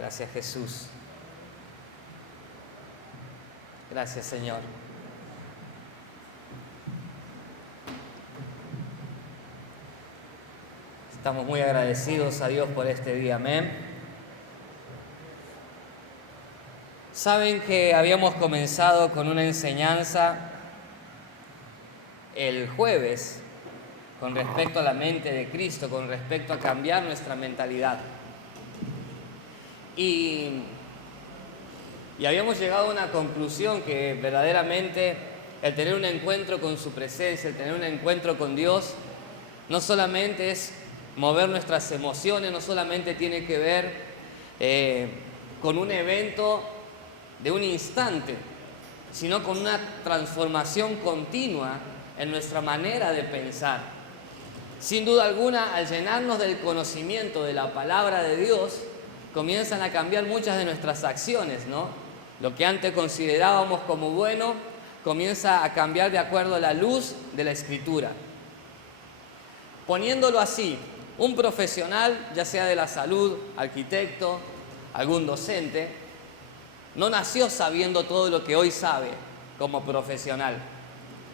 Gracias, Jesús. Gracias, Señor. Estamos muy agradecidos a Dios por este día. Amén. Saben que habíamos comenzado con una enseñanza el jueves con respecto a la mente de Cristo, con respecto a cambiar nuestra mentalidad. Y habíamos llegado a una conclusión que verdaderamente el tener un encuentro con su presencia, el tener un encuentro con Dios, no solamente es mover nuestras emociones, no solamente tiene que ver con un evento de un instante, sino con una transformación continua en nuestra manera de pensar. Sin duda alguna, al llenarnos del conocimiento de la palabra de Dios, comienzan a cambiar muchas de nuestras acciones, ¿no? Lo que antes considerábamos como bueno, comienza a cambiar de acuerdo a la luz de la Escritura. Poniéndolo así, un profesional, ya sea de la salud, arquitecto, algún docente, no nació sabiendo todo lo que hoy sabe como profesional,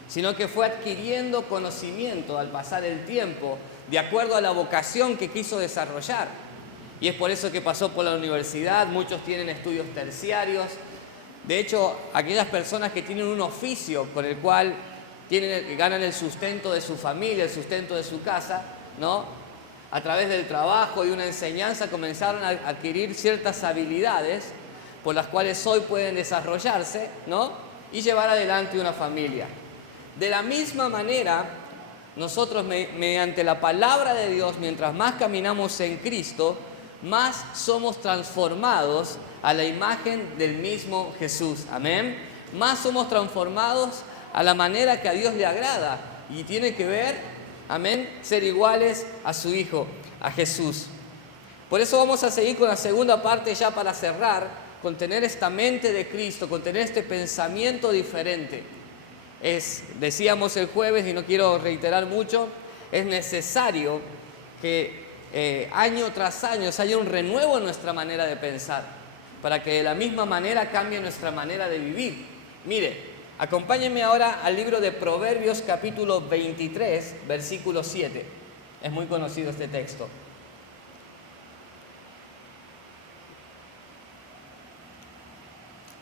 sino que fue adquiriendo conocimiento al pasar el tiempo, de acuerdo a la vocación que quiso desarrollar. Y es por eso que pasó por la universidad, muchos tienen estudios terciarios. De hecho, aquellas personas que tienen un oficio por el cual ganan el sustento de su familia, el sustento de su casa, ¿no? A través del trabajo y una enseñanza comenzaron a adquirir ciertas habilidades por las cuales hoy pueden desarrollarse, ¿no? Y llevar adelante una familia. De la misma manera, nosotros mediante la palabra de Dios, mientras más caminamos en Cristo, más somos transformados a la imagen del mismo Jesús. Amén. Más somos transformados a la manera que a Dios le agrada. Y tiene que ver, amén, ser iguales a su Hijo, a Jesús. Por eso vamos a seguir con la segunda parte ya para cerrar, con tener esta mente de Cristo, con tener este pensamiento diferente. Decíamos el jueves, y no quiero reiterar mucho, es necesario que año tras año haya un renuevo en nuestra manera de pensar, para que de la misma manera cambie nuestra manera de vivir. Mire, acompáñenme ahora al libro de Proverbios capítulo 23, versículo 7. Es muy conocido este texto.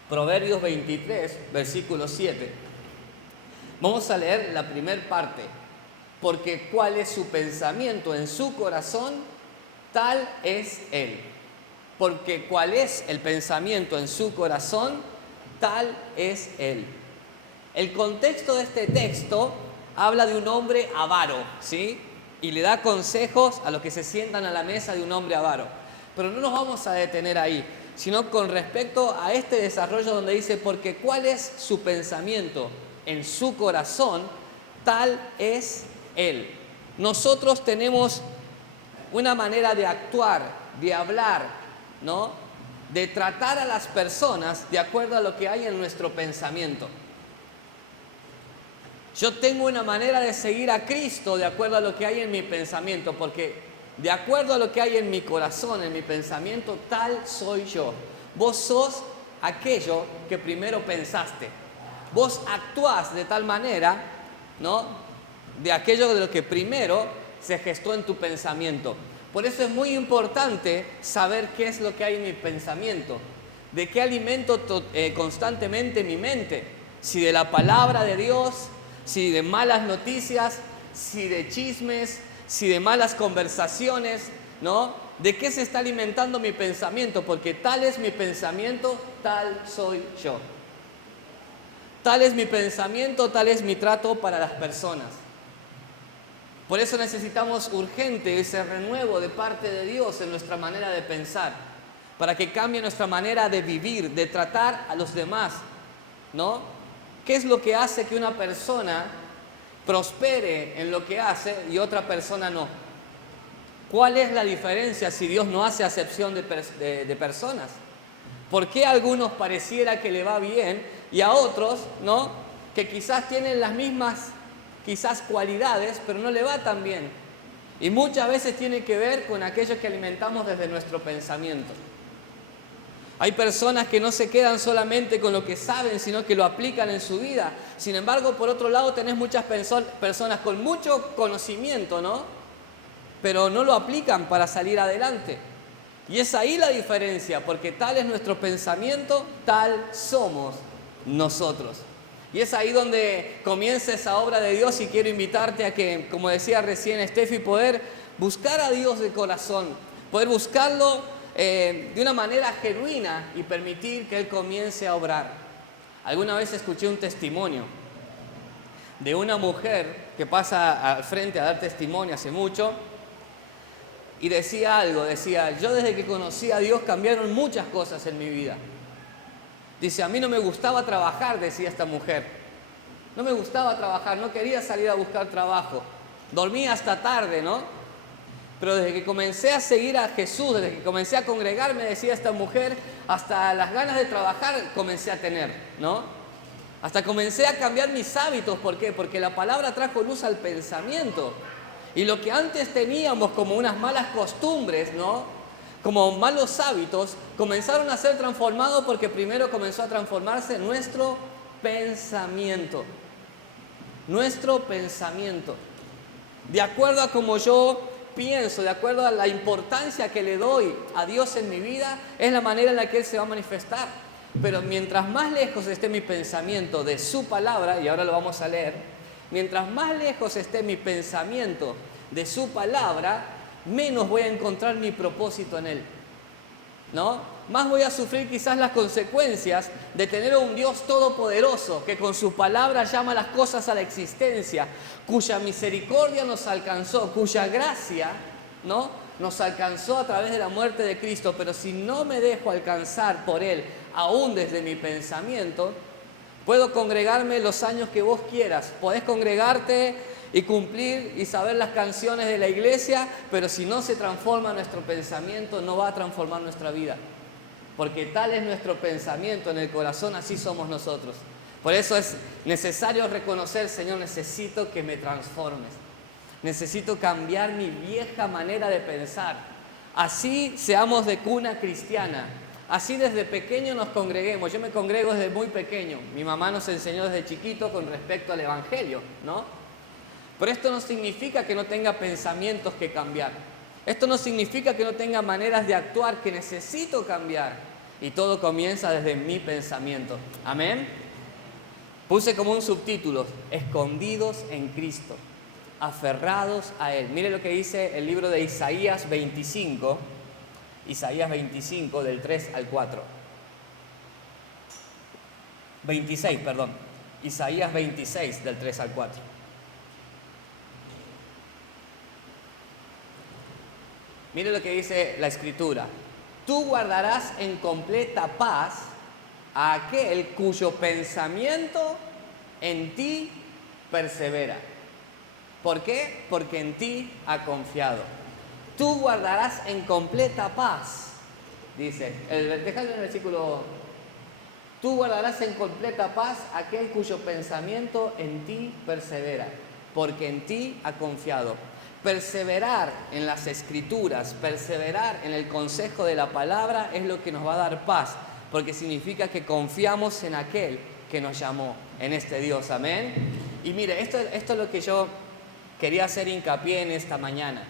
Proverbios 23, versículo 7. Vamos a leer la primera parte. Porque cuál es su pensamiento en su corazón, tal es él. Porque cuál es el pensamiento en su corazón, tal es él. El contexto de este texto habla de un hombre avaro, ¿sí? Y le da consejos a los que se sientan a la mesa de un hombre avaro. Pero no nos vamos a detener ahí, sino con respecto a este desarrollo donde dice, porque cuál es su pensamiento en su corazón, tal es él. Nosotros tenemos una manera de actuar, de hablar, ¿no? De tratar a las personas de acuerdo a lo que hay en nuestro pensamiento. Yo tengo una manera de seguir a Cristo de acuerdo a lo que hay en mi pensamiento, porque de acuerdo a lo que hay en mi corazón, en mi pensamiento, tal soy yo. Vos sos aquello que primero pensaste. Vos actuás de tal manera, ¿no? De aquello de lo que primero se gestó en tu pensamiento. Por eso es muy importante saber qué es lo que hay en mi pensamiento, de qué alimento constantemente mi mente, si de la palabra de Dios, si de malas noticias, si de chismes, si de malas conversaciones, ¿no? ¿De qué se está alimentando mi pensamiento? Porque tal es mi pensamiento, tal soy yo. Tal es mi pensamiento, tal es mi trato para las personas. Por eso necesitamos urgente ese renuevo de parte de Dios en nuestra manera de pensar, para que cambie nuestra manera de vivir, de tratar a los demás, ¿no? ¿Qué es lo que hace que una persona prospere en lo que hace y otra persona no? ¿Cuál es la diferencia si Dios no hace acepción de personas? ¿Por qué a algunos pareciera que le va bien y a otros, ¿no? Que quizás tienen las mismas cualidades, pero no le va tan bien? Y muchas veces tiene que ver con aquello que alimentamos desde nuestro pensamiento. Hay personas que no se quedan solamente con lo que saben, sino que lo aplican en su vida. Sin embargo, por otro lado, tenés muchas personas con mucho conocimiento, ¿no? Pero no lo aplican para salir adelante. Y es ahí la diferencia, porque tal es nuestro pensamiento, tal somos nosotros. Y es ahí donde comienza esa obra de Dios, y quiero invitarte a que, como decía recién Steffi, poder buscar a Dios de corazón, poder buscarlo de una manera genuina y permitir que Él comience a obrar. Alguna vez escuché un testimonio de una mujer que pasa al frente a dar testimonio hace mucho, y decía algo, decía: yo desde que conocí a Dios cambiaron muchas cosas en mi vida. Dice: a mí no me gustaba trabajar, decía esta mujer. No me gustaba trabajar, no quería salir a buscar trabajo. Dormía hasta tarde, ¿no? Pero desde que comencé a seguir a Jesús, desde que comencé a congregarme, decía esta mujer, hasta las ganas de trabajar comencé a tener, ¿no? Hasta comencé a cambiar mis hábitos. ¿Por qué? Porque la palabra trajo luz al pensamiento. Y lo que antes teníamos como unas malas costumbres, ¿no?, como malos hábitos, comenzaron a ser transformados, porque primero comenzó a transformarse nuestro pensamiento. Nuestro pensamiento. De acuerdo a como yo pienso, de acuerdo a la importancia que le doy a Dios en mi vida, es la manera en la que Él se va a manifestar. Pero mientras más lejos esté mi pensamiento de su palabra, y ahora lo vamos a leer, mientras más lejos esté mi pensamiento de su palabra, menos voy a encontrar mi propósito en Él, ¿no? Más voy a sufrir quizás las consecuencias de tener a un Dios todopoderoso que con su palabra llama las cosas a la existencia, cuya misericordia nos alcanzó, cuya gracia, ¿no?, nos alcanzó a través de la muerte de Cristo. Pero si no me dejo alcanzar por Él, aún desde mi pensamiento, puedo congregarme los años que vos quieras, podés congregarte y cumplir y saber las canciones de la iglesia, pero si no se transforma nuestro pensamiento, no va a transformar nuestra vida. Porque tal es nuestro pensamiento en el corazón, así somos nosotros. Por eso es necesario reconocer: Señor, necesito que me transformes. Necesito cambiar mi vieja manera de pensar. Así seamos de cuna cristiana. Así desde pequeño nos congreguemos. Yo me congrego desde muy pequeño. Mi mamá nos enseñó desde chiquito con respecto al Evangelio, ¿no? Pero esto no significa que no tenga pensamientos que cambiar. Esto no significa que no tenga maneras de actuar que necesito cambiar. Y todo comienza desde mi pensamiento. Amén. Puse como un subtítulo: escondidos en Cristo, aferrados a Él. Mire lo que dice el libro de Isaías 25. Isaías 25, del 3 al 4. 26, perdón. Isaías 26, del 3 al 4. Mire lo que dice la Escritura: tú guardarás en completa paz a aquel cuyo pensamiento en ti persevera. ¿Por qué? Porque en ti ha confiado. Tú guardarás en completa paz, dice. Déjalo en el versículo. Tú guardarás en completa paz a aquel cuyo pensamiento en ti persevera, porque en ti ha confiado. Perseverar en las Escrituras, perseverar en el consejo de la palabra es lo que nos va a dar paz, porque significa que confiamos en aquel que nos llamó, en este Dios. Amén. Y mire, esto es lo que yo quería hacer hincapié en esta mañana.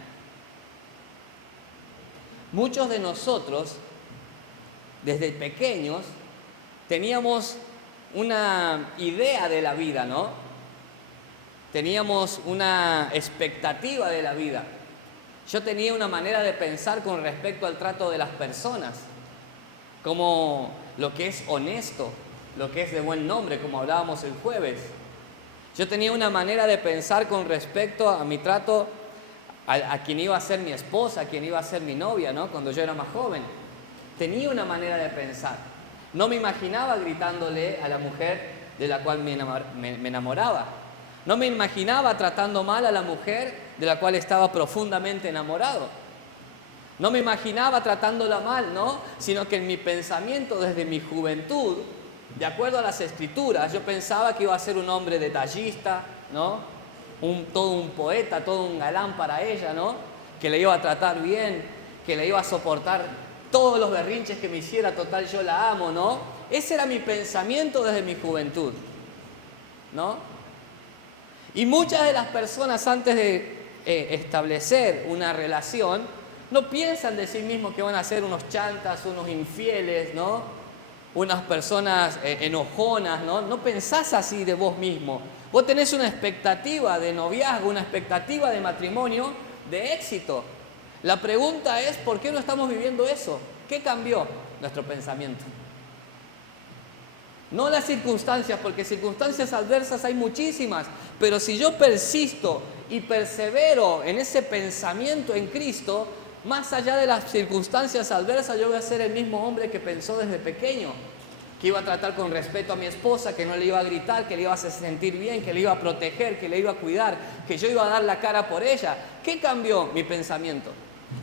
Muchos de nosotros, desde pequeños, teníamos una idea de la vida, ¿no? Teníamos una expectativa de la vida. Yo tenía una manera de pensar con respecto al trato de las personas, como lo que es honesto, lo que es de buen nombre, como hablábamos el jueves. Yo tenía una manera de pensar con respecto a mi trato a quien iba a ser mi esposa, a quien iba a ser mi novia, ¿no?, cuando yo era más joven. Tenía una manera de pensar. No me imaginaba gritándole a la mujer de la cual me enamoraba. No me imaginaba tratando mal a la mujer de la cual estaba profundamente enamorado. No me imaginaba tratándola mal, ¿no? Sino que en mi pensamiento desde mi juventud, de acuerdo a las Escrituras, yo pensaba que iba a ser un hombre detallista, ¿no? Todo un poeta, todo un galán para ella, ¿no? Que le iba a tratar bien, que le iba a soportar todos los berrinches que me hiciera, total yo la amo, ¿no? Ese era mi pensamiento desde mi juventud, ¿no? Y muchas de las personas antes de establecer una relación, no piensan de sí mismos que van a ser unos chantas, unos infieles, ¿no? Unas personas enojonas, ¿no? No pensás así de vos mismo. Vos tenés una expectativa de noviazgo, una expectativa de matrimonio, de éxito. La pregunta es, ¿por qué no estamos viviendo eso? ¿Qué cambió nuestro pensamiento? No las circunstancias, porque circunstancias adversas hay muchísimas, pero si yo persisto y persevero en ese pensamiento en Cristo, más allá de las circunstancias adversas, yo voy a ser el mismo hombre que pensó desde pequeño, que iba a tratar con respeto a mi esposa, que no le iba a gritar, que le iba a hacer sentir bien, que le iba a proteger, que le iba a cuidar, que yo iba a dar la cara por ella. ¿Qué cambió mi pensamiento?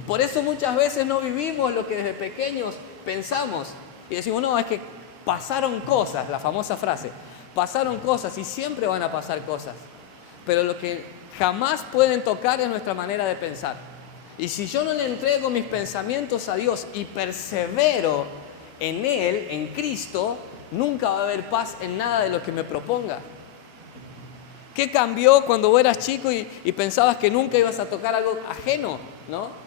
Por eso muchas veces no vivimos lo que desde pequeños pensamos y decimos, no, es que pasaron cosas, la famosa frase, pasaron cosas y siempre van a pasar cosas, pero lo que jamás pueden tocar es nuestra manera de pensar. Y si yo no le entrego mis pensamientos a Dios y persevero en Él, en Cristo, nunca va a haber paz en nada de lo que me proponga. ¿Qué cambió cuando vos eras chico y pensabas que nunca ibas a tocar algo ajeno, ¿no?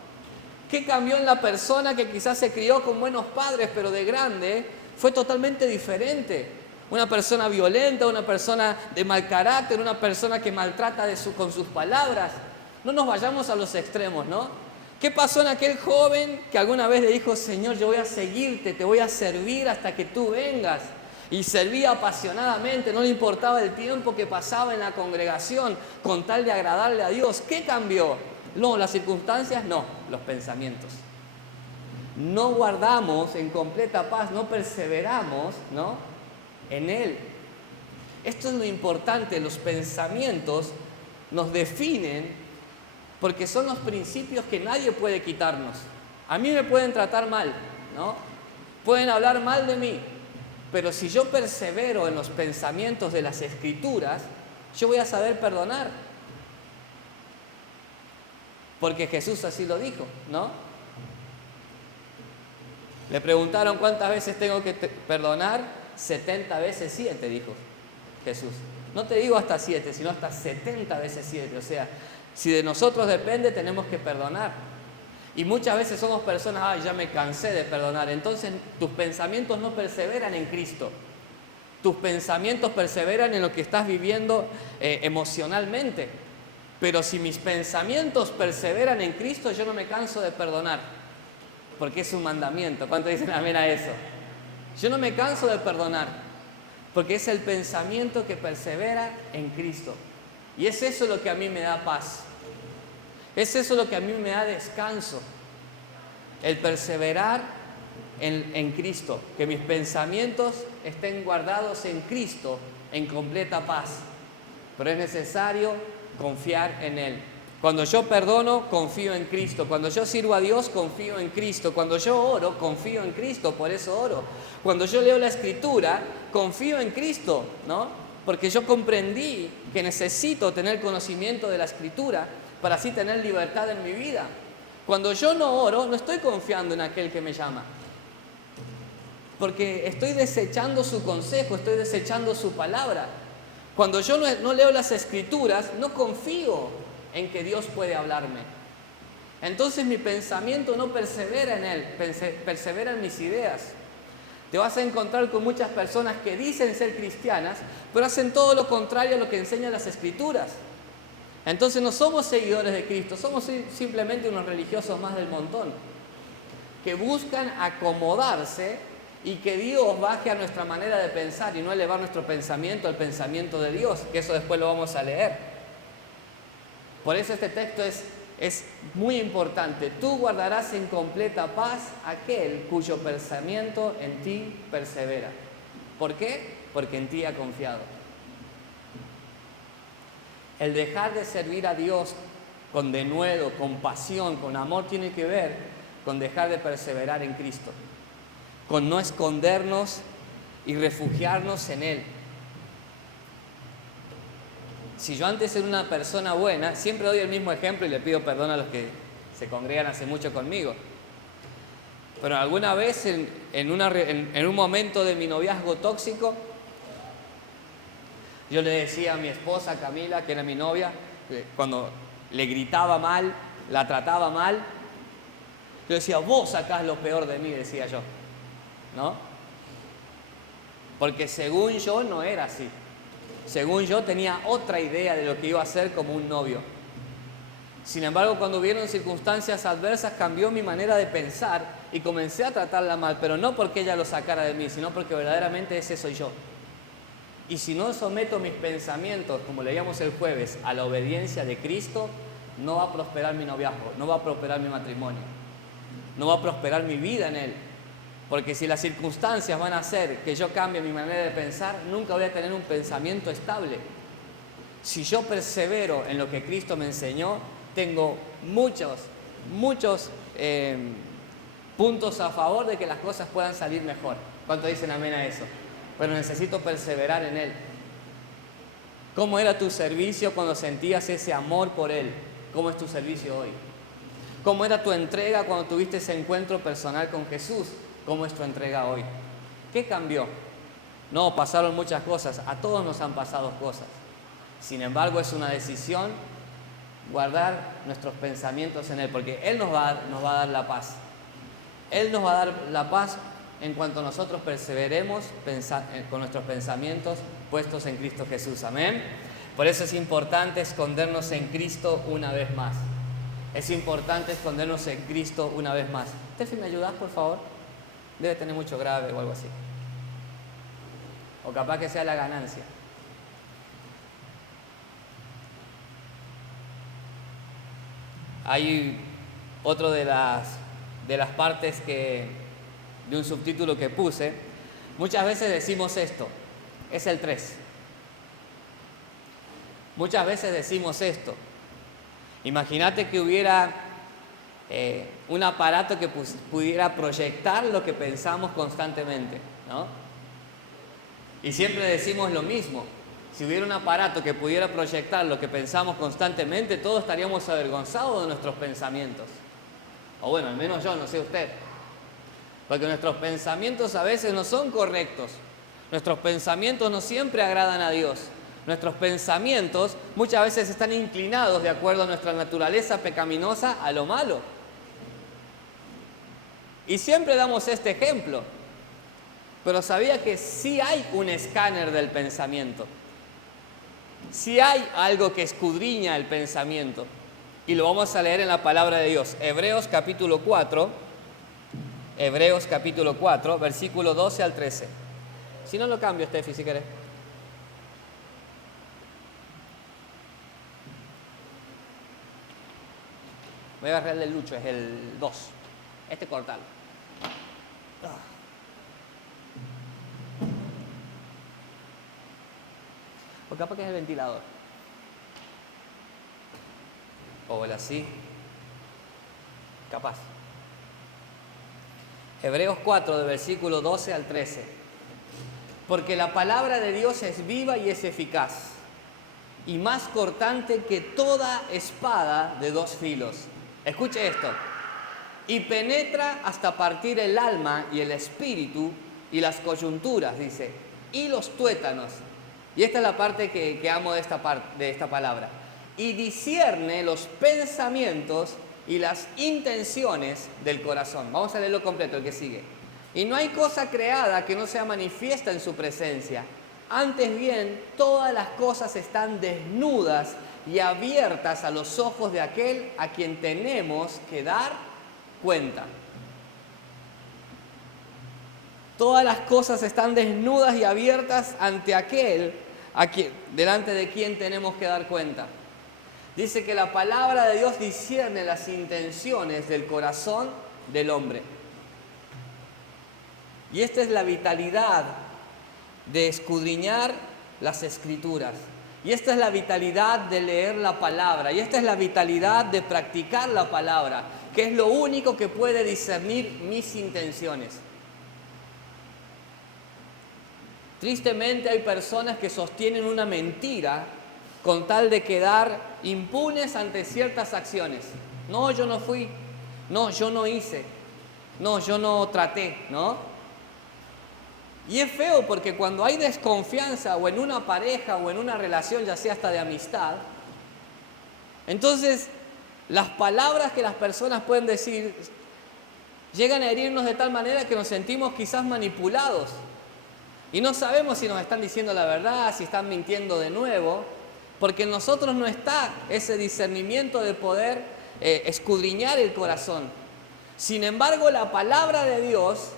¿Qué cambió en la persona que quizás se crió con buenos padres, pero de grande fue totalmente diferente? Una persona violenta, una persona de mal carácter, una persona que maltrata con sus palabras. No nos vayamos a los extremos, ¿no? ¿Qué pasó en aquel joven que alguna vez le dijo, Señor, yo voy a seguirte, te voy a servir hasta que tú vengas? Y servía apasionadamente, no le importaba el tiempo que pasaba en la congregación con tal de agradarle a Dios. ¿Qué cambió? No, las circunstancias, no, los pensamientos. No guardamos en completa paz, no perseveramos, ¿no?, en Él. Esto es lo importante, los pensamientos nos definen porque son los principios que nadie puede quitarnos. A mí me pueden tratar mal, ¿no? Pueden hablar mal de mí, pero si yo persevero en los pensamientos de las Escrituras, yo voy a saber perdonar. Porque Jesús así lo dijo, ¿no? Le preguntaron cuántas veces tengo que perdonar. 70 veces 7, dijo Jesús. No te digo hasta 7, sino hasta 70 veces 7. O sea, si de nosotros depende, tenemos que perdonar. Y muchas veces somos personas, ay, ya me cansé de perdonar. Entonces tus pensamientos no perseveran en Cristo. Tus pensamientos perseveran en lo que estás viviendo emocionalmente. Pero si mis pensamientos perseveran en Cristo, yo no me canso de perdonar. Porque es un mandamiento. ¿Cuántos dicen amén a eso? Yo no me canso de perdonar. Porque es el pensamiento que persevera en Cristo. Y es eso lo que a mí me da paz. Es eso lo que a mí me da descanso. El perseverar en Cristo. Que mis pensamientos estén guardados en Cristo en completa paz. Pero es necesario confiar en Él. Cuando yo perdono, confío en Cristo. Cuando yo sirvo a Dios, confío en Cristo. Cuando yo oro, confío en Cristo, por eso oro. Cuando yo leo la Escritura, confío en Cristo, ¿no? Porque yo comprendí que necesito tener conocimiento de la Escritura para así tener libertad en mi vida. Cuando yo no oro, no estoy confiando en aquel que me llama. Porque estoy desechando su consejo, estoy desechando su palabra. Cuando yo no leo las Escrituras, no confío en que Dios puede hablarme. Entonces mi pensamiento no persevera en Él, persevera en mis ideas. Te vas a encontrar con muchas personas que dicen ser cristianas, pero hacen todo lo contrario a lo que enseñan las Escrituras. Entonces no somos seguidores de Cristo, somos simplemente unos religiosos más del montón, que buscan acomodarse y que Dios baje a nuestra manera de pensar y no elevar nuestro pensamiento al pensamiento de Dios, que eso después lo vamos a leer. Por eso este texto es muy importante. Tú guardarás en completa paz aquel cuyo pensamiento en ti persevera. ¿Por qué? Porque en ti ha confiado. El dejar de servir a Dios con denuedo, con pasión, con amor, tiene que ver con dejar de perseverar en Cristo, con no escondernos y refugiarnos en Él. Si yo antes era una persona buena, siempre doy el mismo ejemplo y le pido perdón a los que se congregan hace mucho conmigo. Pero alguna vez en un momento de mi noviazgo tóxico, yo le decía a mi esposa Camila, que era mi novia, que cuando le gritaba mal, la trataba mal, yo decía, vos sacás lo peor de mí, decía yo, ¿no? Porque según yo no era así. Según yo tenía otra idea de lo que iba a ser como un novio. Sin embargo, cuando hubieron circunstancias adversas, cambió mi manera de pensar y comencé a tratarla mal, pero no porque ella lo sacara de mí, sino porque verdaderamente ese soy yo. Y si no someto mis pensamientos, como leíamos el jueves, a la obediencia de Cristo, no va a prosperar mi noviazgo, no va a prosperar mi matrimonio, no va a prosperar mi vida en él. Porque si las circunstancias van a hacer que yo cambie mi manera de pensar, nunca voy a tener un pensamiento estable. Si yo persevero en lo que Cristo me enseñó, tengo muchos puntos a favor de que las cosas puedan salir mejor. ¿Cuánto dicen amén a eso? Pero necesito perseverar en Él. ¿Cómo era tu servicio cuando sentías ese amor por Él? ¿Cómo es tu servicio hoy? ¿Cómo era tu entrega cuando tuviste ese encuentro personal con Jesús? ¿Cómo es tu entrega hoy? ¿Qué cambió? No, pasaron muchas cosas. A todos nos han pasado cosas. Sin embargo, es una decisión guardar nuestros pensamientos en Él, porque Él nos va a dar la paz. Él nos va a dar la paz en cuanto nosotros perseveremos con nuestros pensamientos puestos en Cristo Jesús. Amén. Por eso es importante escondernos en Cristo una vez más. Es importante escondernos en Cristo una vez más. Tefi, ¿me ayudas, por favor? Debe tener mucho grave o algo así. O capaz que sea la ganancia. Hay otro de las partes de un subtítulo que puse. Muchas veces decimos esto, es el 3. Muchas veces decimos esto. Imagínate que hubiera un aparato que pudiera proyectar lo que pensamos constantemente, ¿no? Y siempre decimos lo mismo. Si hubiera un aparato que pudiera proyectar lo que pensamos constantemente, todos estaríamos avergonzados de nuestros pensamientos. O bueno, al menos yo, no sé usted. Porque nuestros pensamientos a veces no son correctos. Nuestros pensamientos no siempre agradan a Dios. Nuestros pensamientos muchas veces están inclinados de acuerdo a nuestra naturaleza pecaminosa a lo malo. Y siempre damos este ejemplo. Pero sabía que sí hay un escáner del pensamiento. Sí hay algo que escudriña el pensamiento. Y lo vamos a leer en la palabra de Dios. Hebreos capítulo 4, versículo 12 al 13. Si no lo cambio, Steffi, si querés. Voy a agarrar el de Lucho, es el 2. Este cortalo. O capaz que es el ventilador. O el así. Capaz. Hebreos 4, de versículo 12 al 13. Porque la palabra de Dios es viva y es eficaz, y más cortante que toda espada de 2 filos. Escuche esto. Y penetra hasta partir el alma y el espíritu y las coyunturas, dice, y los tuétanos. Y esta es la parte que amo de esta palabra. Y discierne los pensamientos y las intenciones del corazón. Vamos a leerlo completo, el que sigue. Y no hay cosa creada que no sea manifiesta en su presencia. Antes bien, todas las cosas están desnudas y abiertas a los ojos de aquel a quien tenemos que dar cuenta. Todas las cosas están desnudas y abiertas ante aquel delante de quien tenemos que dar cuenta. Dice que la palabra de Dios discierne las intenciones del corazón del hombre. Y esta es la vitalidad de escudriñar las Escrituras. Y esta es la vitalidad de leer la palabra. Y esta es la vitalidad de practicar la palabra, que es lo único que puede discernir mis intenciones. Tristemente hay personas que sostienen una mentira con tal de quedar impunes ante ciertas acciones. No, yo no fui. No, yo no hice. No, yo no traté, ¿no? Y es feo porque cuando hay desconfianza o en una pareja o en una relación, ya sea hasta de amistad, entonces las palabras que las personas pueden decir llegan a herirnos de tal manera que nos sentimos quizás manipulados. Y no sabemos si nos están diciendo la verdad, si están mintiendo de nuevo, porque en nosotros no está ese discernimiento de poder escudriñar el corazón. Sin embargo, la palabra de Dios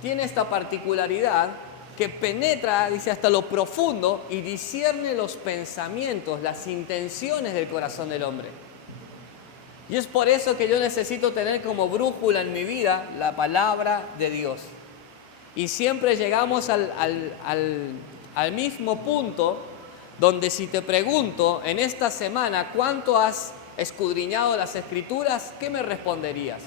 tiene esta particularidad que penetra, dice, hasta lo profundo y discierne los pensamientos, las intenciones del corazón del hombre. Y es por eso que yo necesito tener como brújula en mi vida la palabra de Dios. Y siempre llegamos al mismo punto donde si te pregunto en esta semana ¿cuánto has escudriñado las Escrituras? ¿Qué me responderías?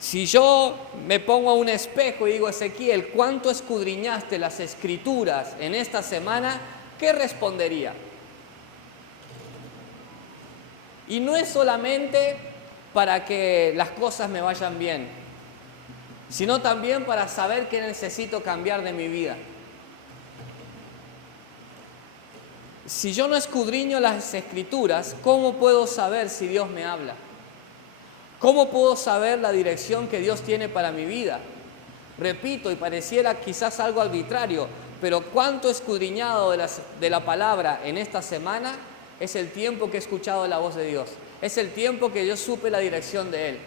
Si yo me pongo a un espejo y digo, Ezequiel, ¿cuánto escudriñaste las Escrituras en esta semana? ¿Qué respondería? Y no es solamente para que las cosas me vayan bien, sino también para saber qué necesito cambiar de mi vida. Si yo no escudriño las Escrituras, ¿cómo puedo saber si Dios me habla? ¿Cómo puedo saber la dirección que Dios tiene para mi vida? Repito, y pareciera quizás algo arbitrario, pero cuánto escudriñado de la palabra en esta semana es el tiempo que he escuchado la voz de Dios. Es el tiempo que yo supe la dirección de Él.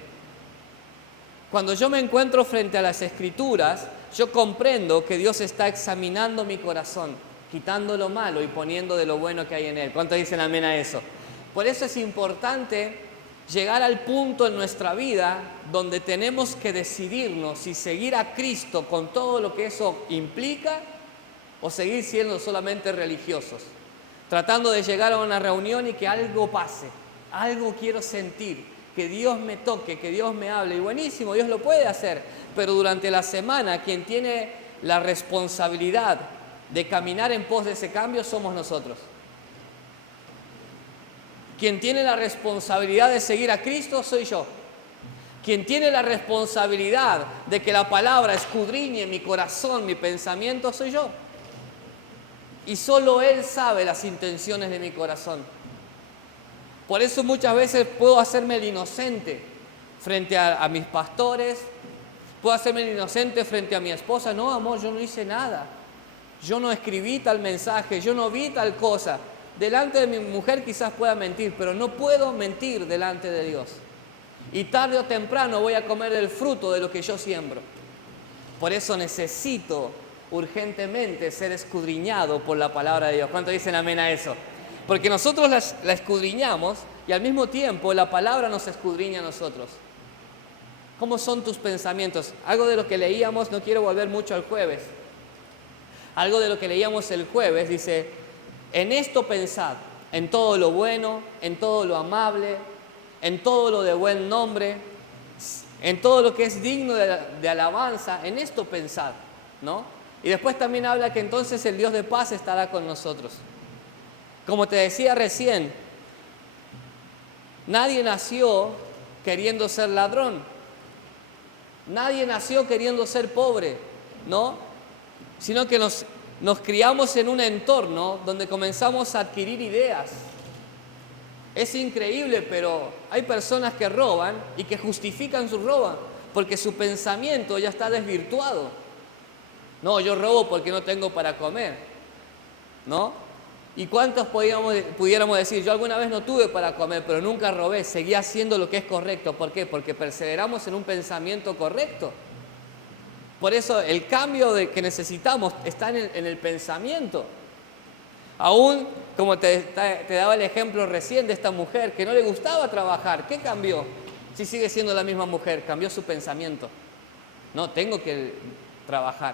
Cuando yo me encuentro frente a las Escrituras, yo comprendo que Dios está examinando mi corazón, quitando lo malo y poniendo de lo bueno que hay en Él. ¿Cuántos dicen amén a eso? Por eso es importante llegar al punto en nuestra vida donde tenemos que decidirnos si seguir a Cristo con todo lo que eso implica o seguir siendo solamente religiosos, tratando de llegar a una reunión y que algo pase, algo quiero sentir, que Dios me toque, que Dios me hable. Y buenísimo, Dios lo puede hacer, pero durante la semana quien tiene la responsabilidad de caminar en pos de ese cambio somos nosotros. Quien tiene la responsabilidad de seguir a Cristo soy yo. Quien tiene la responsabilidad de que la palabra escudriñe mi corazón, mi pensamiento, soy yo. Y solo Él sabe las intenciones de mi corazón. Por eso muchas veces puedo hacerme el inocente frente a mis pastores, puedo hacerme el inocente frente a mi esposa. No, amor, yo no hice nada. Yo no escribí tal mensaje, yo no vi tal cosa. Delante de mi mujer quizás pueda mentir, pero no puedo mentir delante de Dios. Y tarde o temprano voy a comer el fruto de lo que yo siembro. Por eso necesito urgentemente ser escudriñado por la palabra de Dios. ¿Cuántos dicen amén a eso? Porque nosotros la escudriñamos y al mismo tiempo la palabra nos escudriña a nosotros. ¿Cómo son tus pensamientos? Algo de lo que leíamos, no quiero volver mucho al jueves. Algo de lo que leíamos el jueves dice: en esto pensad, en todo lo bueno, en todo lo amable, en todo lo de buen nombre, en todo lo que es digno de alabanza, en esto pensad, ¿no? Y después también habla que entonces el Dios de paz estará con nosotros. Como te decía recién, nadie nació queriendo ser ladrón, nadie nació queriendo ser pobre, ¿no? Sino que nos criamos en un entorno donde comenzamos a adquirir ideas. Es increíble, pero hay personas que roban y que justifican su robo porque su pensamiento ya está desvirtuado. No, yo robo porque no tengo para comer, ¿no? ¿Y cuántos pudiéramos decir, yo alguna vez no tuve para comer, pero nunca robé, seguí haciendo lo que es correcto? ¿Por qué? Porque perseveramos en un pensamiento correcto. Por eso el cambio que necesitamos está en el pensamiento. Aún, como te daba el ejemplo recién de esta mujer que no le gustaba trabajar, ¿qué cambió? Si sigue siendo la misma mujer, cambió su pensamiento. No, tengo que trabajar.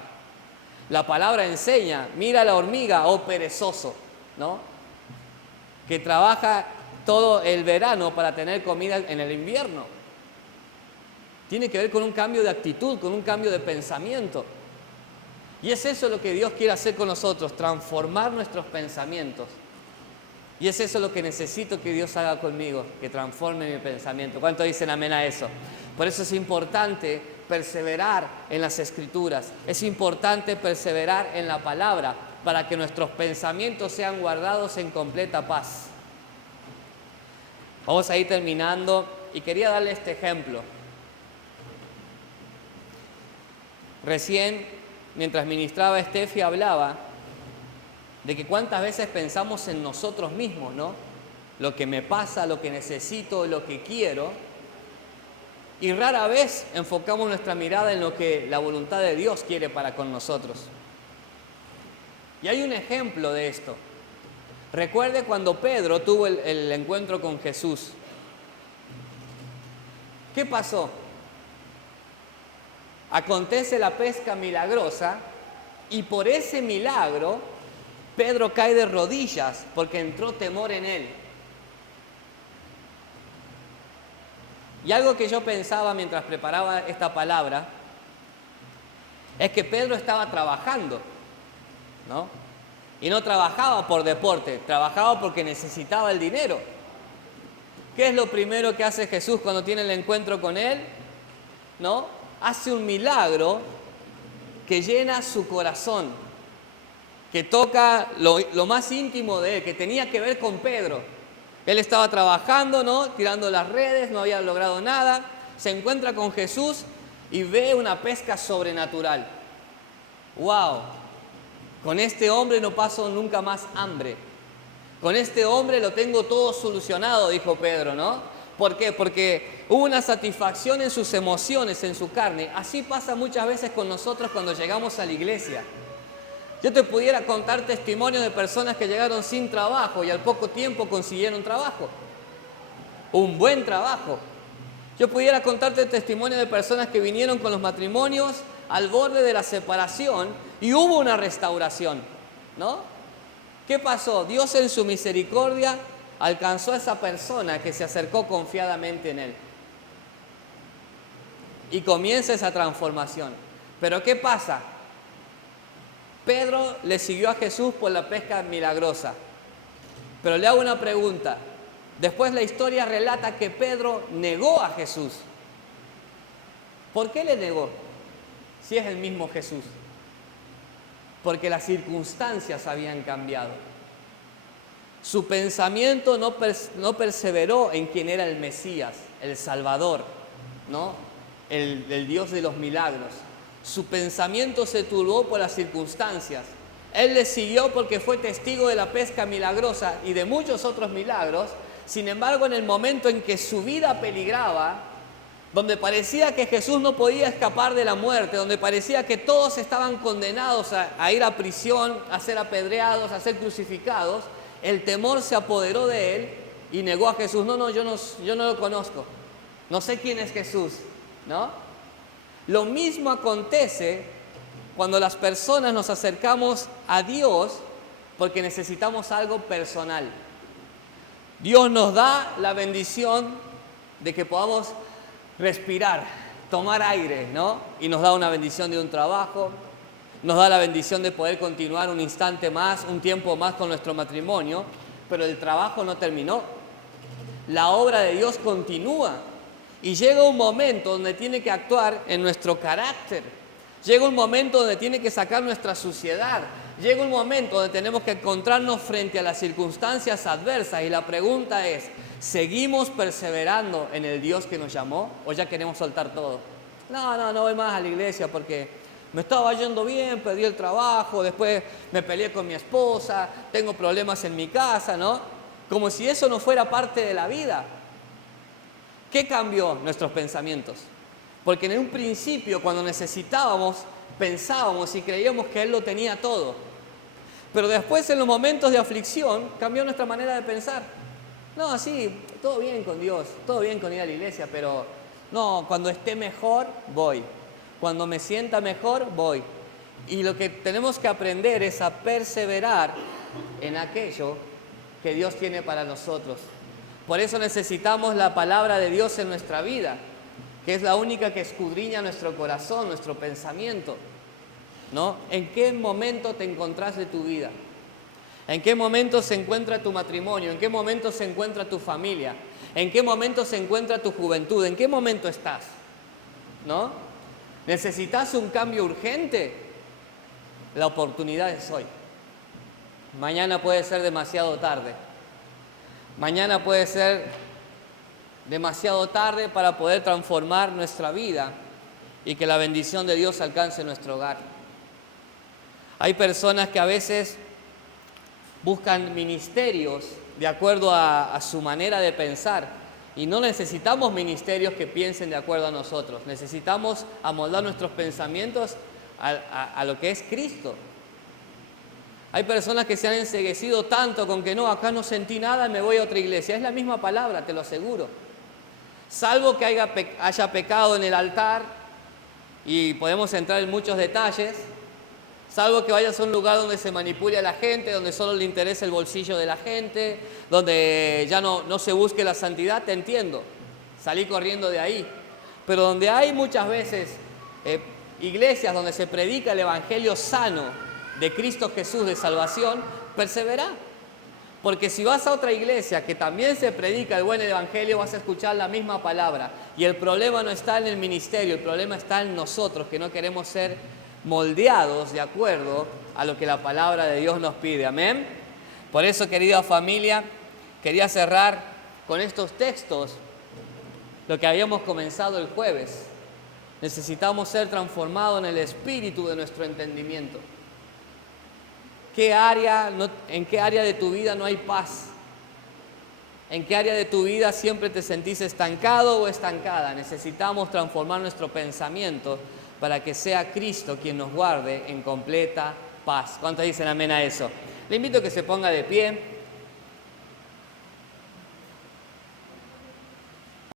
La palabra enseña, mira a la hormiga, oh perezoso, ¿no? Que trabaja todo el verano para tener comida en el invierno. Tiene que ver con un cambio de actitud, con un cambio de pensamiento. Y es eso lo que Dios quiere hacer con nosotros, transformar nuestros pensamientos. Y es eso lo que necesito que Dios haga conmigo, que transforme mi pensamiento. ¿Cuántos dicen amén a eso? Por eso es importante perseverar en las Escrituras. Es importante perseverar en la palabra para que nuestros pensamientos sean guardados en completa paz. Vamos a ir terminando y quería darle este ejemplo. Recién, mientras ministraba Estefi, hablaba de que cuántas veces pensamos en nosotros mismos, ¿no? Lo que me pasa, lo que necesito, lo que quiero. Y rara vez enfocamos nuestra mirada en lo que la voluntad de Dios quiere para con nosotros. Y hay un ejemplo de esto. Recuerde cuando Pedro tuvo el encuentro con Jesús. ¿Qué pasó? Acontece la pesca milagrosa y por ese milagro Pedro cae de rodillas porque entró temor en él. Y algo que yo pensaba mientras preparaba esta palabra es que Pedro estaba trabajando, ¿no? Y no trabajaba por deporte, trabajaba porque necesitaba el dinero. ¿Qué es lo primero que hace Jesús cuando tiene el encuentro con él? ¿No? Hace un milagro que llena su corazón, que toca lo más íntimo de él, que tenía que ver con Pedro. Él estaba trabajando, ¿no? Tirando las redes, no había logrado nada. Se encuentra con Jesús y ve una pesca sobrenatural. ¡Wow! Con este hombre no paso nunca más hambre. Con este hombre lo tengo todo solucionado, dijo Pedro, ¿no? ¿Por qué? Porque hubo una satisfacción en sus emociones, en su carne. Así pasa muchas veces con nosotros cuando llegamos a la iglesia. Yo te pudiera contar testimonios de personas que llegaron sin trabajo y al poco tiempo consiguieron trabajo. Un buen trabajo. Yo pudiera contarte testimonios de personas que vinieron con los matrimonios al borde de la separación y hubo una restauración, ¿no? ¿Qué pasó? Dios en su misericordia alcanzó a esa persona que se acercó confiadamente en él. Y comienza esa transformación. Pero ¿qué pasa? Pedro le siguió a Jesús por la pesca milagrosa. Pero le hago una pregunta. Después la historia relata que Pedro negó a Jesús. ¿Por qué le negó? Si es el mismo Jesús. Porque las circunstancias habían cambiado. Su pensamiento no perseveró en quién era el Mesías, el Salvador, ¿no? El Dios de los milagros. Su pensamiento se turbó por las circunstancias. Él le siguió porque fue testigo de la pesca milagrosa y de muchos otros milagros. Sin embargo, en el momento en que su vida peligraba, donde parecía que Jesús no podía escapar de la muerte, donde parecía que todos estaban condenados a ir a prisión, a ser apedreados, a ser crucificados, el temor se apoderó de él y negó a Jesús. Yo no lo conozco, no sé quién es Jesús, ¿no? Lo mismo acontece cuando las personas nos acercamos a Dios porque necesitamos algo personal. Dios nos da la bendición de que podamos respirar, tomar aire, ¿no? Y nos da una bendición de un trabajo, nos da la bendición de poder continuar un instante más, un tiempo más con nuestro matrimonio, pero el trabajo no terminó. La obra de Dios continúa y llega un momento donde tiene que actuar en nuestro carácter. Llega un momento donde tiene que sacar nuestra suciedad. Llega un momento donde tenemos que encontrarnos frente a las circunstancias adversas y la pregunta es, ¿seguimos perseverando en el Dios que nos llamó o ya queremos soltar todo? No voy más a la iglesia porque me estaba yendo bien, perdí el trabajo, después me peleé con mi esposa, tengo problemas en mi casa, ¿no? Como si eso no fuera parte de la vida. ¿Qué cambió nuestros pensamientos? Porque en un principio, cuando necesitábamos, pensábamos y creíamos que Él lo tenía todo. Pero después, en los momentos de aflicción, cambió nuestra manera de pensar. No, sí, todo bien con Dios, todo bien con ir a la iglesia, pero no, cuando esté mejor, voy. Cuando me sienta mejor, voy. Y lo que tenemos que aprender es a perseverar en aquello que Dios tiene para nosotros. Por eso necesitamos la palabra de Dios en nuestra vida, que es la única que escudriña nuestro corazón, nuestro pensamiento, ¿no? ¿En qué momento te encontrás de tu vida? ¿En qué momento se encuentra tu matrimonio? ¿En qué momento se encuentra tu familia? ¿En qué momento se encuentra tu juventud? ¿En qué momento estás? ¿No? ¿Necesitas un cambio urgente? La oportunidad es hoy. Mañana puede ser demasiado tarde. Mañana puede ser demasiado tarde para poder transformar nuestra vida y que la bendición de Dios alcance nuestro hogar. Hay personas que a veces buscan ministerios de acuerdo a su manera de pensar y no necesitamos ministerios que piensen de acuerdo a nosotros. Necesitamos amoldar nuestros pensamientos a lo que es Cristo. Hay personas que se han enceguecido tanto con que no, acá no sentí nada, me voy a otra iglesia. Es la misma palabra, te lo aseguro. Salvo que haya pecado en el altar, y podemos entrar en muchos detalles, salvo que vayas a un lugar donde se manipule a la gente, donde solo le interesa el bolsillo de la gente, donde ya no se busque la santidad, te entiendo, salí corriendo de ahí. Pero donde hay muchas veces iglesias donde se predica el evangelio sano de Cristo Jesús de salvación, persevera. Porque si vas a otra iglesia que también se predica el buen evangelio, vas a escuchar la misma palabra. Y el problema no está en el ministerio, el problema está en nosotros, que no queremos ser moldeados de acuerdo a lo que la palabra de Dios nos pide. Amén. Por eso, querida familia, quería cerrar con estos textos lo que habíamos comenzado el jueves. Necesitamos ser transformados en el espíritu de nuestro entendimiento. ¿En qué área de tu vida no hay paz? ¿En qué área de tu vida siempre te sentís estancado o estancada? Necesitamos transformar nuestro pensamiento para que sea Cristo quien nos guarde en completa paz. ¿Cuántos dicen amén a eso? Le invito a que se ponga de pie.